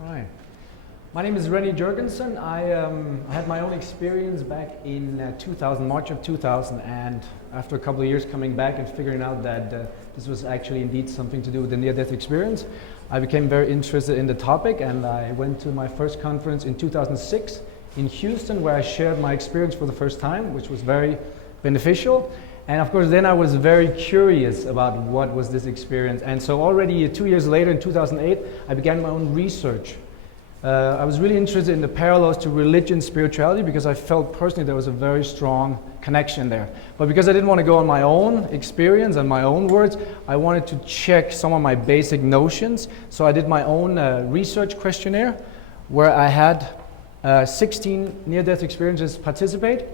Right. My name is Rene Jorgensen. I had my own experience back in 2000, March of 2000, and after a couple of years coming back and figuring out that this was actually indeed something to do with the near-death experience, I became very interested in the topic, and I went to my first conference in 2006 in Houston, where I shared my experience for the first time, which was very beneficial. And of course, then I was very curious about what was this experience. And so already 2 years later, in 2008, I began my own research. I was really interested in the parallels to religion and spirituality because I felt personally there was a very strong connection there. But because I didn't want to go on my own experience and my own words, I wanted to check some of my basic notions. So I did my own research questionnaire where I had 16 near-death experiences participate.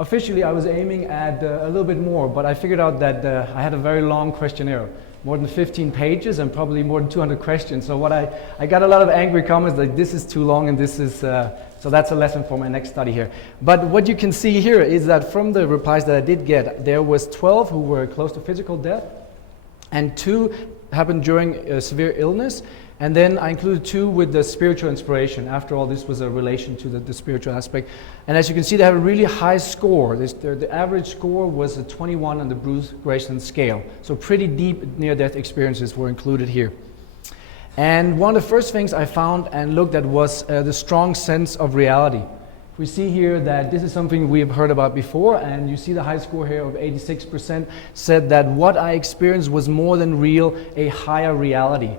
Officially, I was aiming at a little bit more, but I figured out that I had a very long questionnaire, more than 15 pages and probably more than 200 questions. So I got a lot of angry comments like this is too long and this is, so that's a lesson for my next study here. But what you can see here is that from the replies that I did get, there was 12 who were close to physical death and 2 happened during severe illness. And then I included 2 with the spiritual inspiration. After all, this was a relation to the spiritual aspect. And as you can see, they have a really high score. The average score was a 21 on the Greyson Scale. So pretty deep near-death experiences were included here. And one of the first things I found and looked at was the strong sense of reality. We see here that this is something we have heard about before, and you see the high score here of 86% said that what I experienced was more than real, a higher reality.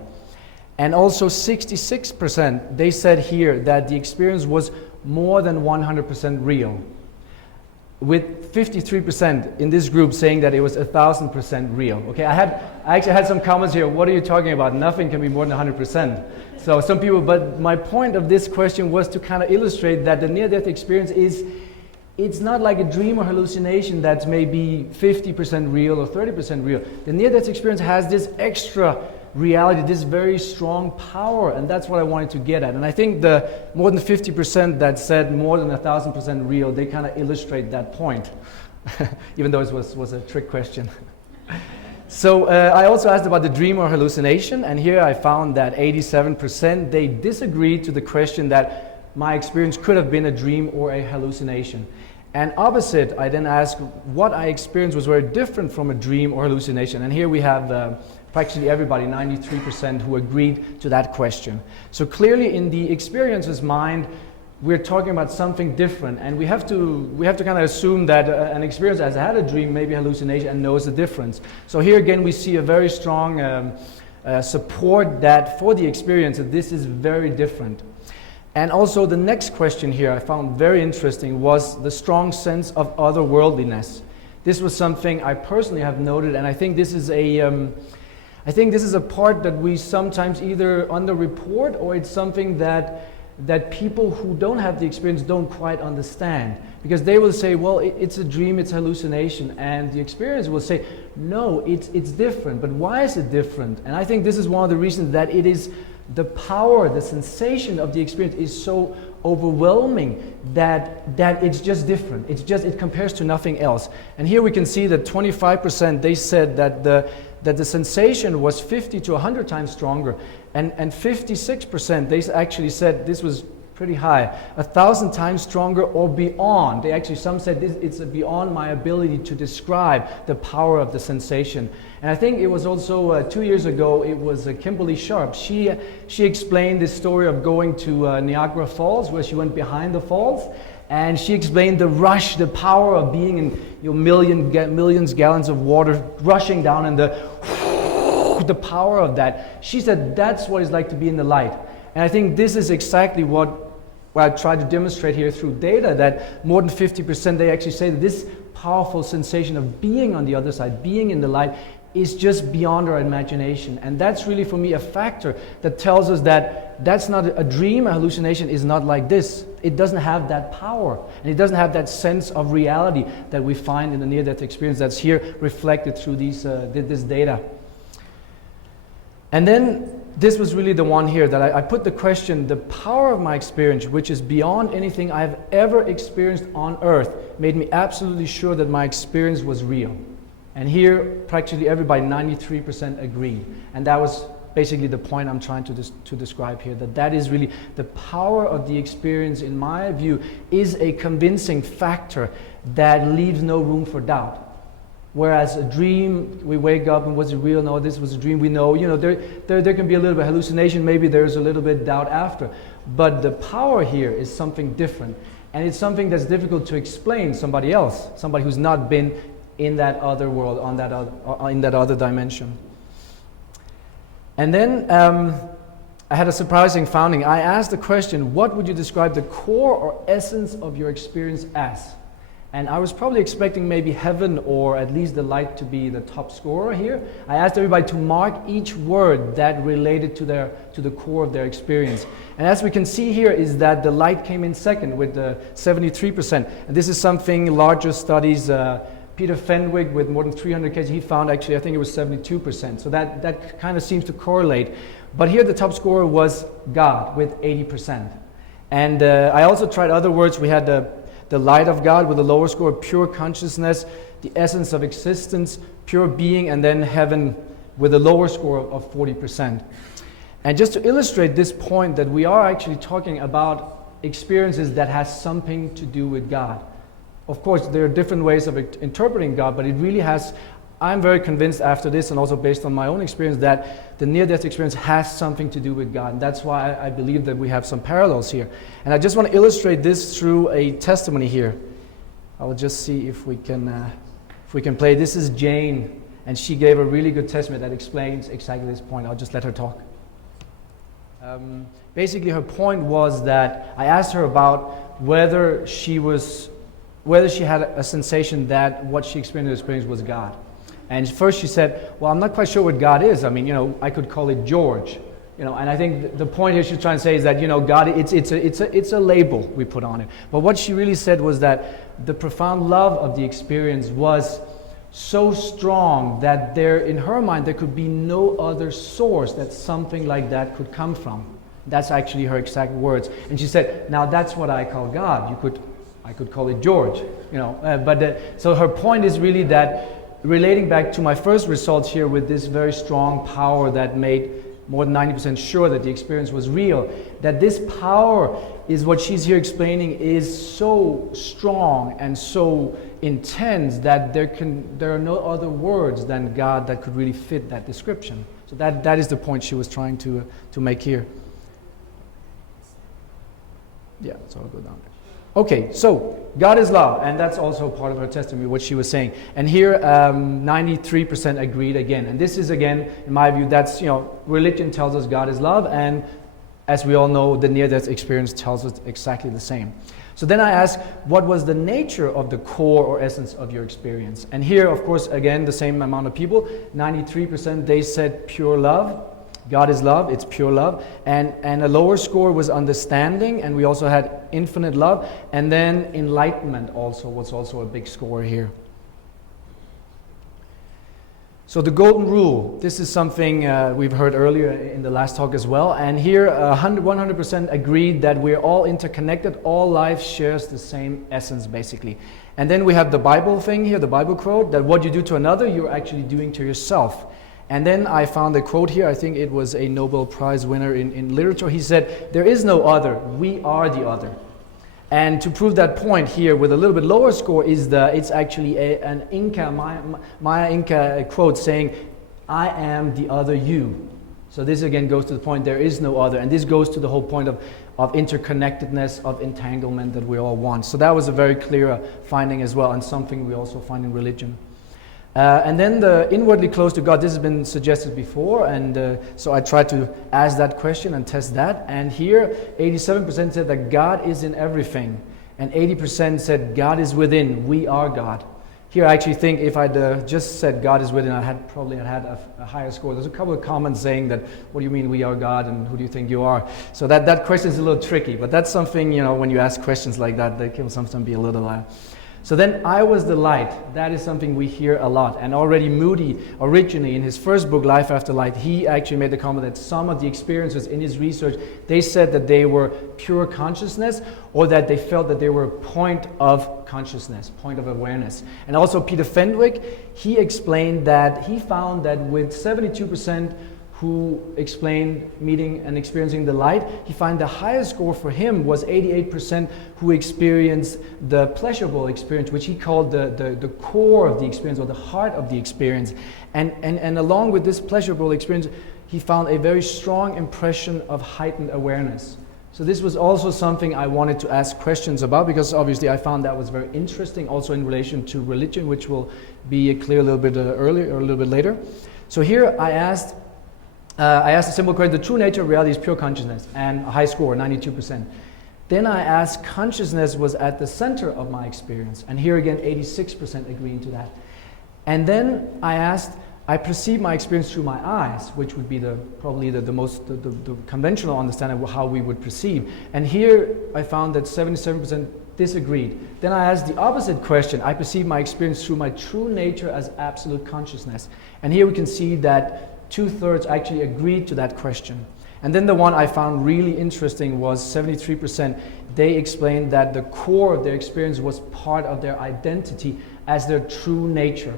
And also 66%, they said here that the experience was more than 100% real. With 53% in this group saying that it was 1,000% real. Okay, I actually had some comments here, what are you talking about? Nothing can be more than 100%. So some people, but my point of this question was to kind of illustrate that the near-death experience it's not like a dream or hallucination that's maybe 50% real or 30% real. The near-death experience has this extra reality, this very strong power, and that's what I wanted to get at. And I think the more than 50% that said more than 1,000% real, they kind of illustrate that point, even though it was a trick question. So I also asked about the dream or hallucination, and here I found that 87% they disagreed to the question that my experience could have been a dream or a hallucination. And opposite, I then asked what I experienced was very different from a dream or hallucination, and here we have practically everybody, 93%, who agreed to that question. So clearly in the experiencer's mind, we're talking about something different, and we have to kind of assume that an experience has had a dream, maybe hallucination, and knows the difference. So here again we see a very strong support that for the experience that this is very different. And also the next question here I found very interesting was the strong sense of otherworldliness. This was something I personally have noted, and I think this is a part that we sometimes either underreport, or it's something that people who don't have the experience don't quite understand. Because they will say, well, it's a dream, it's hallucination, and the experience will say, no, it's different. But why is it different? And I think this is one of the reasons that it is the power, the sensation of the experience is so overwhelming that it's just different. It compares to nothing else. And here we can see that 25% they said that the sensation was 50 to 100 times stronger, and 56% they actually said this was pretty high, 1,000 times stronger or beyond. Some said it's beyond my ability to describe the power of the sensation. And I think it was also 2 years ago, it was Kimberly Sharp. She explained this story of going to Niagara Falls, where she went behind the falls, and she explained the rush, the power of being in millions gallons of water rushing down, and the power of that. She said that's what it's like to be in the light. And I think this is exactly what I tried to demonstrate here through data, that more than 50% they actually say that this powerful sensation of being on the other side, being in the light, is just beyond our imagination. And that's really for me a factor that tells us that that's not a dream. A hallucination is not like this. It doesn't have that power, and it doesn't have that sense of reality that we find in the near-death experience that's here reflected through this data. And then this was really the one here that I put the question, the power of my experience, which is beyond anything I've ever experienced on earth, made me absolutely sure that my experience was real. And here, practically everybody, 93% agreed. And that was basically the point I'm trying to describe here, that is really the power of the experience, in my view, is a convincing factor that leaves no room for doubt. Whereas a dream, we wake up and was it real? No, this was a dream. We know, there can be a little bit of hallucination. Maybe there's a little bit of doubt after. But the power here is something different. And it's something that's difficult to explain somebody else, somebody who's not been in that other world, in that other dimension. And then I had a surprising finding. I asked the question, what would you describe the core or essence of your experience as? And I was probably expecting maybe heaven or at least the light to be the top scorer here. I asked everybody to mark each word that related to the core of their experience. And as we can see here is that the light came in second with the 73%. And this is something larger studies, Peter Fenwick with more than 300 cases, he found actually, I think it was 72%. So that kind of seems to correlate. But here the top scorer was God with 80%. And I also tried other words. We had the light of God with a lower score, pure consciousness, the essence of existence, pure being, and then heaven with a lower score of 40%. And just to illustrate this point that we are actually talking about experiences that has something to do with God. Of course, there are different ways of interpreting God, but it really has, I'm very convinced after this and also based on my own experience that the near-death experience has something to do with God. And that's why I believe that we have some parallels here. And I just want to illustrate this through a testimony here. I will just see if we can play. This is Jane, and she gave a really good testimony that explains exactly this point. I'll just let her talk. Basically, her point was that I asked her about whether she had a sensation that what she experienced in her experience was God. And first she said, well, I'm not quite sure what God is. I mean, I could call it George. And I think the point here she's trying to say is that, God, it's a label we put on it. But what she really said was that the profound love of the experience was so strong that in her mind, there could be no other source that something like that could come from. That's actually her exact words. And she said, now that's what I call God. I could call it George, so her point is really that, relating back to my first results here with this very strong power that made more than 90% sure that the experience was real, that this power is what she's here explaining is so strong and so intense that there are no other words than God that could really fit that description. So that is the point she was trying to make here. Yeah, so I'll go down there. Okay, so God is love, and that's also part of her testimony, what she was saying. And here, 93% agreed again. And this is, again, in my view, that's, religion tells us God is love, and as we all know, the near-death experience tells us exactly the same. So then I asked, what was the nature of the core or essence of your experience? And here, of course, again, the same amount of people, 93%, they said pure love. God is love, it's pure love. And a lower score was understanding, and we also had infinite love. And then enlightenment also was also a big score here. So the golden rule, this is something we've heard earlier in the last talk as well. And here 100% agreed that we're all interconnected, all life shares the same essence basically. And then we have the Bible thing here, the Bible quote, that what you do to another, you're actually doing to yourself. And then I found a quote here, I think it was a Nobel Prize winner in literature. He said, there is no other, we are the other. And to prove that point here with a little bit lower score it's actually an Inca, Maya Inca quote saying, I am the other you. So this again goes to the point, there is no other. And this goes to the whole point of interconnectedness, of entanglement that we all want. So that was a very clear finding as well, and something we also find in religion. And then the inwardly close to God, this has been suggested before, and so I tried to ask that question and test that. And here, 87% said that God is in everything, and 80% said God is within, we are God. Here I actually think if I'd just said God is within, I'd probably had a higher score. There's a couple of comments saying that, what do you mean we are God, and who do you think you are? So that question is a little tricky, but that's something, when you ask questions like that, they can sometimes be a little... So then, I was the light. That is something we hear a lot. And already Moody, originally in his first book, Life After Light, he actually made the comment that some of the experiences in his research, they said that they were pure consciousness, or that they felt that they were a point of consciousness, point of awareness. And also Peter Fenwick, he explained that he found that with 72% who explained meeting and experiencing the light. He found the highest score for him was 88% who experienced the pleasurable experience, which he called the core of the experience or the heart of the experience. And along with this pleasurable experience, he found a very strong impression of heightened awareness. So this was also something I wanted to ask questions about, because obviously I found that was very interesting also in relation to religion, which will be clear a little bit earlier or a little bit later. So here I asked a simple question: the true nature of reality is pure consciousness, and a high score, 92%. Then I asked, consciousness was at the center of my experience, and here again 86% agreeing to that. And then I asked, I perceive my experience through my eyes, which would be probably the most conventional understanding of how we would perceive. And here I found that 77% disagreed. Then I asked the opposite question: I perceive my experience through my true nature as absolute consciousness. And here we can see that 2/3 actually agreed to that question. And then the one I found really interesting was 73%. They explained that the core of their experience was part of their identity as their true nature.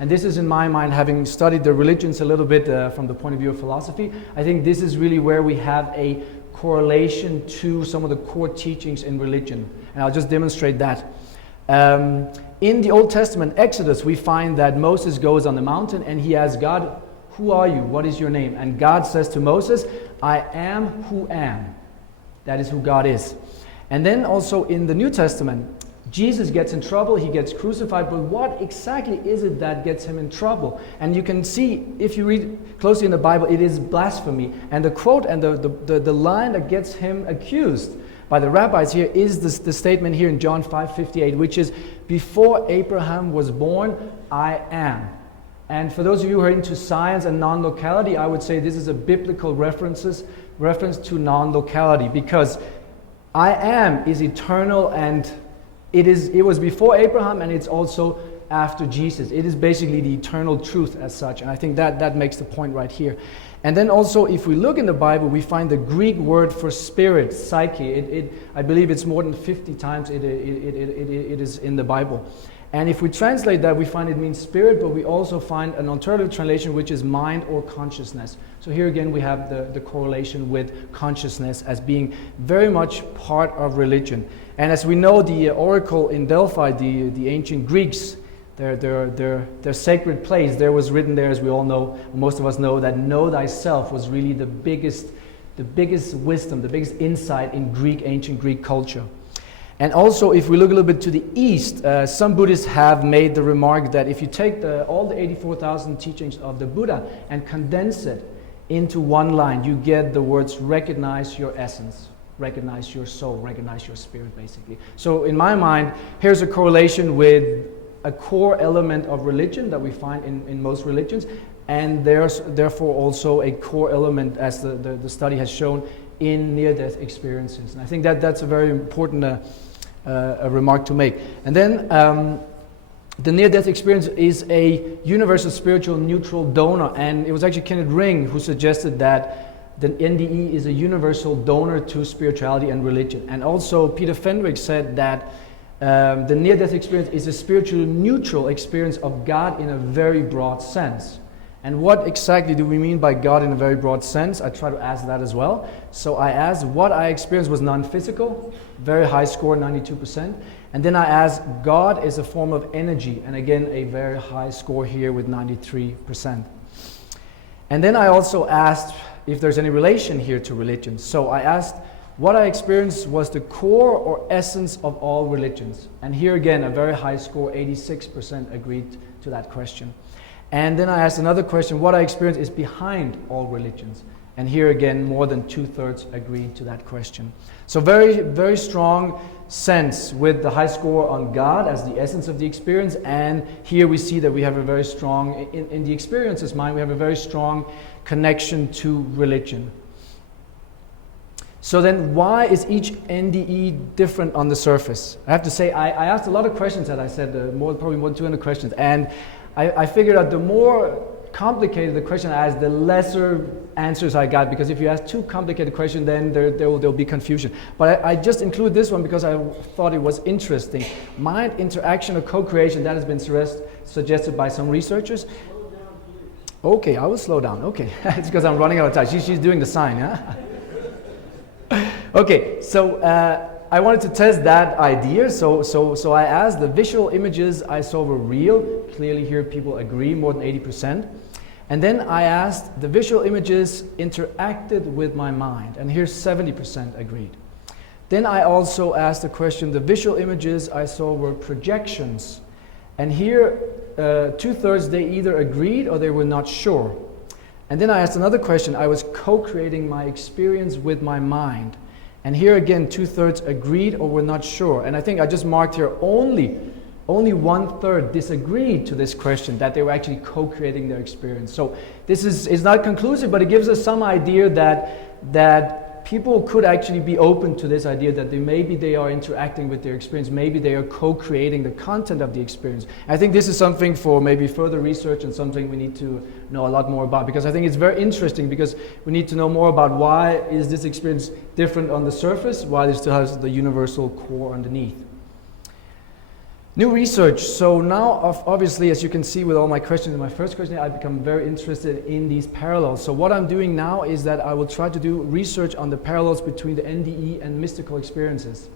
And this is, in my mind, having studied the religions a little bit from the point of view of philosophy, I think this is really where we have a correlation to some of the core teachings in religion. And I'll just demonstrate that. In the Old Testament, Exodus, we find that Moses goes on the mountain and he asks God, "Who are you? What is your name?" And God says to Moses, "I am who am." That is who God is. And then also in the New Testament, Jesus gets in trouble, he gets crucified, but what exactly is it that gets him in trouble? And you can see, if you read closely in the Bible, it is blasphemy. And the quote and the line that gets him accused by the rabbis here is the statement here in John 5:58, which is, "Before Abraham was born, I am." And for those of you who are into science and non-locality, I would say this is a biblical reference to non-locality, because I am is eternal, and it was before Abraham, and it's also after Jesus. It is basically the eternal truth as such, and I think that makes the point right here. And then also, if we look in the Bible, we find the Greek word for spirit, psyche. I believe it's more than 50 times it is in the Bible. And if we translate that, we find it means spirit, but we also find an alternative translation, which is mind or consciousness. So here again, we have the correlation with consciousness as being very much part of religion. And as we know, the oracle in Delphi, the ancient Greeks, their sacred place, there was written there, as we all know, most of us know, that know thyself was really the biggest wisdom, the biggest insight in ancient Greek culture. And also, if we look a little bit to the east, some Buddhists have made the remark that if you take all the 84,000 teachings of the Buddha and condense it into one line, you get the words recognize your essence, recognize your soul, recognize your spirit, basically. So in my mind, here's a correlation with a core element of religion that we find in most religions, and there's therefore also a core element, as the study has shown, in near-death experiences. And I think that's a very important a remark to make. And then the near-death experience is a universal spiritual neutral donor, and it was actually Kenneth Ring who suggested that the NDE is a universal donor to spirituality and religion. And also Peter Fenwick said that the near-death experience is a spiritually neutral experience of God in a very broad sense. And what exactly do we mean by God in a very broad sense? I try to ask that as well. So I asked what I experienced was non-physical, very high score, 92%. And then I asked, God is a form of energy, and again, a very high score here with 93%. And then I also asked if there's any relation here to religion. So I asked, what I experienced was the core or essence of all religions. And here again, a very high score, 86% agreed to that question. And then I asked another question, what I experienced is behind all religions. And here again, more than 2/3 agreed to that question. So very, very strong sense with the high score on God as the essence of the experience. And here we see that we have a very strong, in the experiences mind, we have a very strong connection to religion. So then why is each NDE different on the surface? I have to say, I asked a lot of questions, as I said, probably more than 200 questions. And I figured out the more complicated the question I asked, the lesser answers I got, because if you ask too complicated question, then there'll be confusion. But I just include this one because I thought it was interesting. Mind interaction or co-creation, that has been suggested by some researchers. Okay, I will slow down. Okay, it's because I'm running out of time. She's doing the sign, yeah? Okay, so I wanted to test that idea. So I asked, the visual images I saw were real. Clearly here people agree, more than 80%. And then I asked, the visual images interacted with my mind. And here 70% agreed. Then I also asked the question, the visual images I saw were projections. And here 2/3 they either agreed or they were not sure. And then I asked another question, I was co-creating my experience with my mind. And here again 2/3 agreed or were not sure. And I think I just marked here only 1/3 disagreed to this question, that they were actually co-creating their experience. So this is not conclusive, but it gives us some idea that people could actually be open to this idea that maybe they are interacting with their experience, maybe they are co-creating the content of the experience. I think this is something for maybe further research and something we need to know a lot more about, because I think it's very interesting, because we need to know more about why is this experience different on the surface, while it still has the universal core underneath. New research. So now, obviously, as you can see with all my questions in my first question, I've become very interested in these parallels. So what I'm doing now is that I will try to do research on the parallels between the NDE and mystical experiences.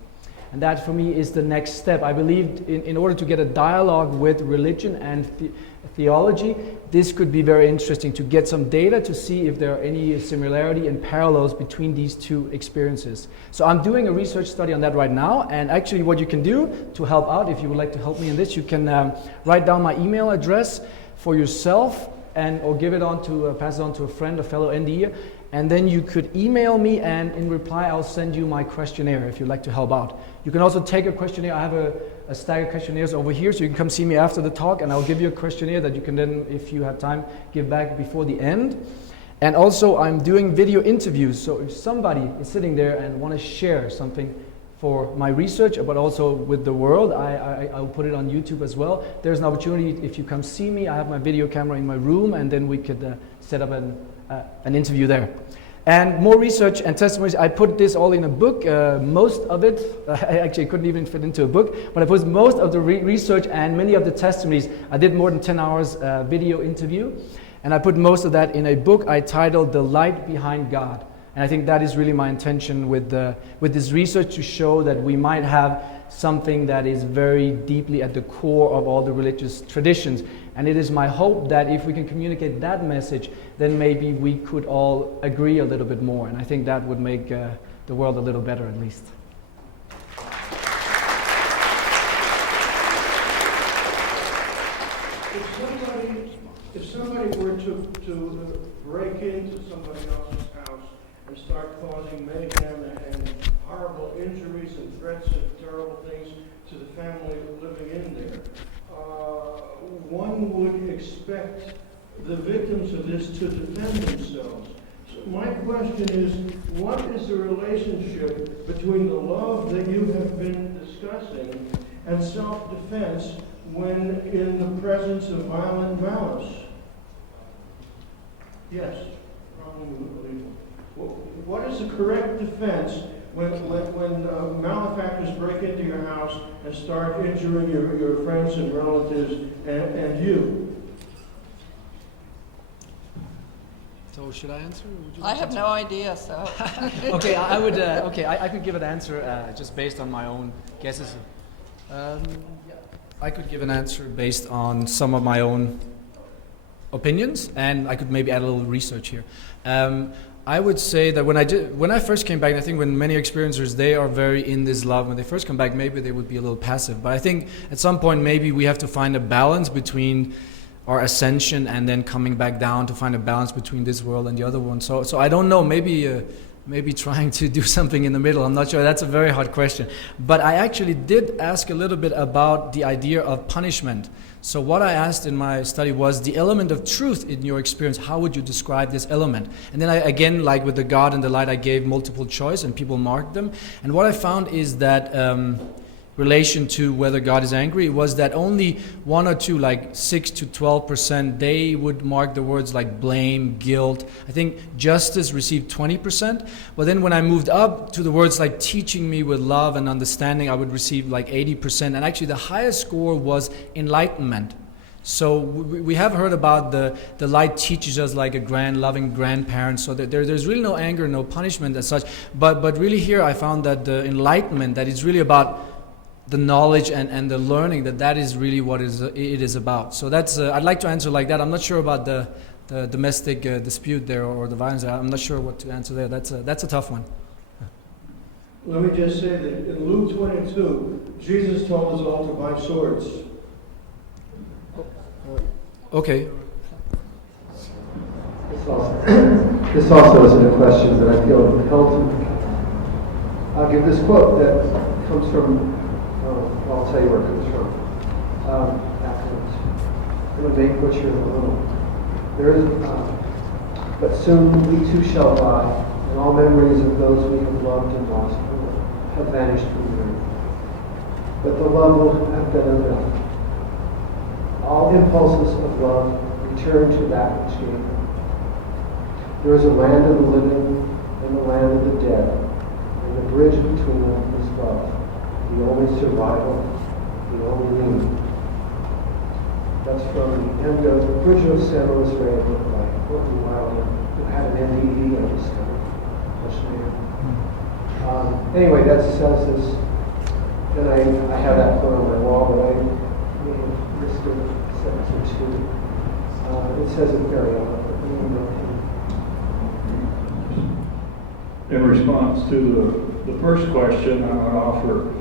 And that for me is the next step. I believe in order to get a dialogue with religion and theology, this could be very interesting to get some data to see if there are any similarity and parallels between these two experiences. So I'm doing a research study on that right now, and actually what you can do to help out, if you would like to help me in this, you can write down my email address for yourself or give it on to, pass it on to a friend, a fellow NDEr, and then you could email me, and in reply I'll send you my questionnaire if you'd like to help out. You can also take a questionnaire. I have a stack of questionnaires over here, so you can come see me after the talk, and I'll give you a questionnaire that you can then, if you have time, give back before the end. And also I'm doing video interviews, so if somebody is sitting there and want to share something for my research, but also with the world, I'll put it on YouTube as well. There's an opportunity, if you come see me, I have my video camera in my room, and then we could set up an interview there. And more research and testimonies. I put this all in a book. Most of it, I actually couldn't even fit into a book, but I put most of the research and many of the testimonies. I did more than 10 hours video interview, and I put most of that in a book I titled The Light Behind God. And I think that is really my intention with this research, to show that we might have something that is very deeply at the core of all the religious traditions. And it is my hope that if we can communicate that message, then maybe we could all agree a little bit more. And I think that would make the world a little better, at least. If somebody were to break into somebody else's house and start causing mayhem and horrible injuries and threats of terrible things to the family living in there, one would expect the victims of this to defend themselves. So my question is, what is the relationship between the love that you have been discussing and self-defense when in the presence of violent malice? Yes, probably illegal. What is the correct defense when malefactors break into your house and start injuring your friends and relatives and you? So should I answer? Or would you I have no idea, so. Okay, I would. Okay, I could give an answer just based on my own guesses. I could give an answer based on some of my own opinions, and I could maybe add a little research here. I would say that when I first came back, I think when many experiencers, they are very in this love. When they first come back, maybe they would be a little passive. But I think at some point, maybe we have to find a balance between our ascension and then coming back down, to find a balance between this world and the other one. So I don't know, maybe trying to do something in the middle. I'm not sure. That's a very hard question. But I actually did ask a little bit about the idea of punishment. So what I asked in my study was the element of truth in your experience. How would you describe this element? And then I, again, like with the God and the light, I gave multiple choice and people marked them. And what I found is that relation to whether God is angry was that only 1 or 2, like 6 to 12%, they would mark the words like blame, guilt. I think justice received 20%. But then when I moved up to the words like teaching me with love and understanding, I would receive like 80%. And actually the highest score was enlightenment. So we have heard about the light teaches us like a loving grandparent, so that there's really no anger, no punishment as such. But really here I found that the enlightenment, that it's really about the knowledge and the learning, that is really what it is about. So that's I'd like to answer like that. I'm not sure about the domestic dispute there or the violence there. I'm not sure what to answer there. That's a tough one. Let me just say that in Luke 22, Jesus told us all to buy swords. Okay. This also isn't a question that I feel compelled to. I'll give this quote that comes from, I'll tell you where it comes from. Afterwards. I'm going to make butcher a little. There is, but soon we too shall die, and all memories of those we have loved and lost have vanished from the earth. But the love will have been enough. All impulses of love return to that which gave them. There is a land of the living and the land of the dead, and the bridge between them is love, the only survival, the only meaning. That's from the end of The Bridge of San Luis Rey, book by Orton Wilder, who had an NDE at this time, questionnaire. Anyway, that says this, and I have that put on my wall, but I may have missed a sentence or two. It says it very eloquently. In response to the first question, I would offer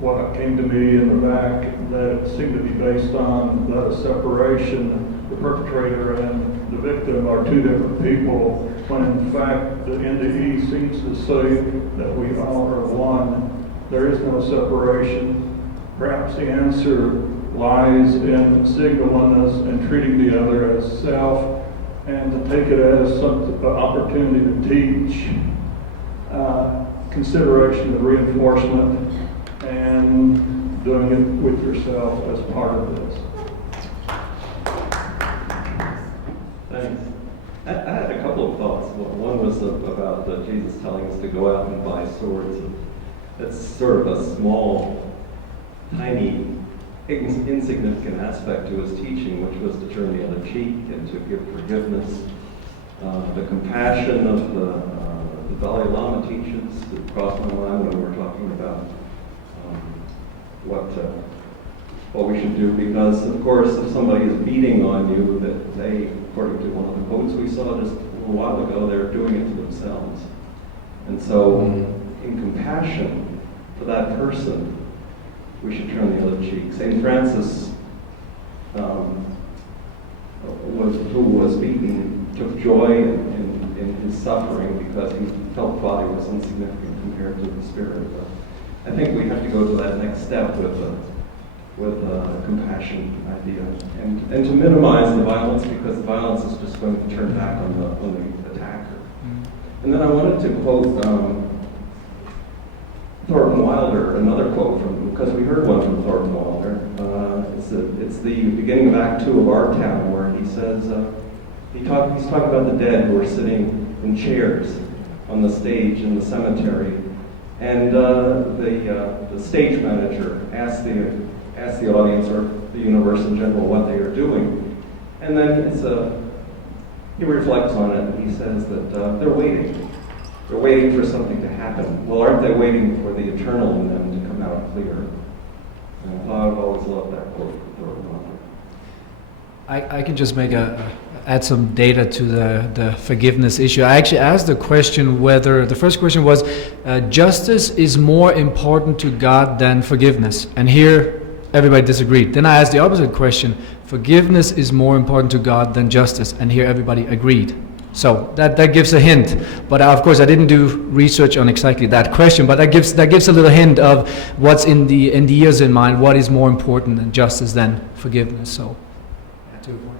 what came to me in the back, that it seemed to be based on that a separation, the perpetrator and the victim are two different people, when in fact the NDE seems to say that we all are one. There is no separation. Perhaps the answer lies in signaling us and treating the other as self, and to take it as an opportunity to teach, consideration of reinforcement, and doing it with yourself as part of this. Thanks. I had a couple of thoughts. One was about Jesus telling us to go out and buy swords. That's sort of a small, tiny, insignificant aspect to his teaching, which was to turn the other cheek and to give forgiveness. The compassion of the Dalai Lama teaches that crossed my mind when we were talking about what we should do, because of course if somebody is beating on you, that they, according to one of the quotes we saw just a little while ago, they're doing it to themselves. And so in compassion for that person, we should turn the other cheek. St. Francis, who was beaten, took joy in his suffering because he felt the body was insignificant compared to the spirit. But I think we have to go to that next step with a compassion idea, and to minimize the violence, because the violence is just going to turn back on the attacker. And then I wanted to quote Thornton Wilder, another quote from, because we heard one from Thornton Wilder. It's the beginning of Act 2 of Our Town, where he says, he's talking about the dead who are sitting in chairs on the stage in the cemetery, and the stage manager asked the audience, or the universe in general, what they are doing. And then he reflects on it, and he says that they're waiting. They're waiting for something to happen. Well, aren't they waiting for the eternal in them to come out clear? And I've always loved that quote from Thornton Wilder. I could just add some data to the forgiveness issue. I actually asked the question whether, the first question was, justice is more important to God than forgiveness. And here, everybody disagreed. Then I asked the opposite question, forgiveness is more important to God than justice. And here everybody agreed. So that gives a hint. But of course I didn't do research on exactly that question, but that gives a little hint of what's in the NDEs in mind, what is more important than justice than forgiveness. So, to your point.